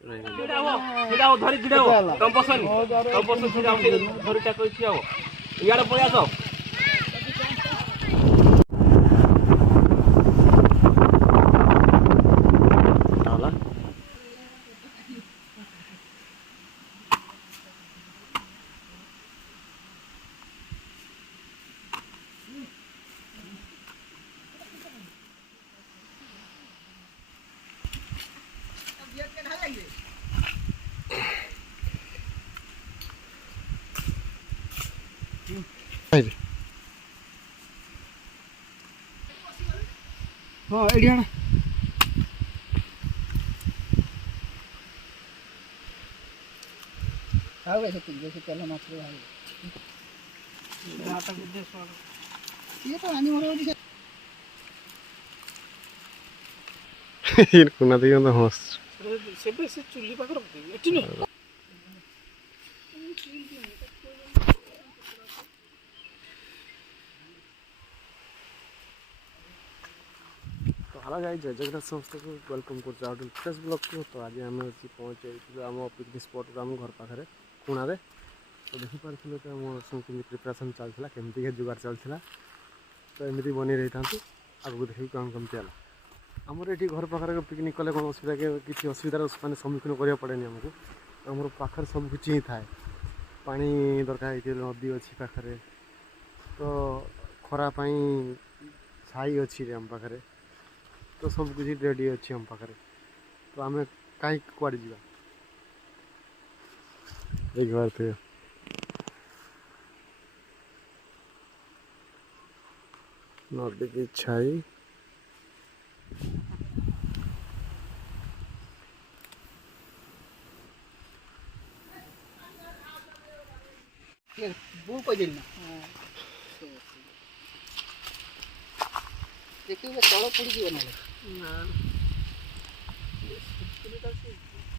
ଧରି ଛିଡ଼ା ହବ ତମ ପସନ୍ଦ ଛିଡ଼ା ହବ ଧରି ଚାକ ଛିଡ଼ା ହବ ଇଆଡ଼େ ପଳେଇ ଆସ। हाँ एडी आना आओ ऐसे चलो माछ रे भाई डाटा के देश ये तो आनी मोर ओडी ये कोना दियो तो हंस से चुल्ली पाकर एटी न हेलो गाइस जय जगन्नाथ समस्त को वेलकम कर आउट फ्रेश ब्लॉग को। तो आज आम अच्छी पहुँचे आम पिकनिक स्पॉट आम घर पाखे कुणारे तो देखिपारे तो आम सब प्रिपरेसन चलता केमती जुगाड़ चलता तो एमती बनी रही था आगे देखिए कौन कमती है आमर ये घर पाखे पिकनिक कले कौन असुविधा किसी असुविधार मानने सम्मुखीन करा पड़े आमको आमर पाखे सब किसी ही थाए पानी दरकार नदी अच्छी पाखे तो खरापाई छाई अच्छी आम पाखे तो सब कुछ रेडी अच्छी हम पाखे तो आम कहीं कुआड़े जा एक बार थे नदी की छाई बू को दिन ना देखिए तଳ पड़ी जीवन ना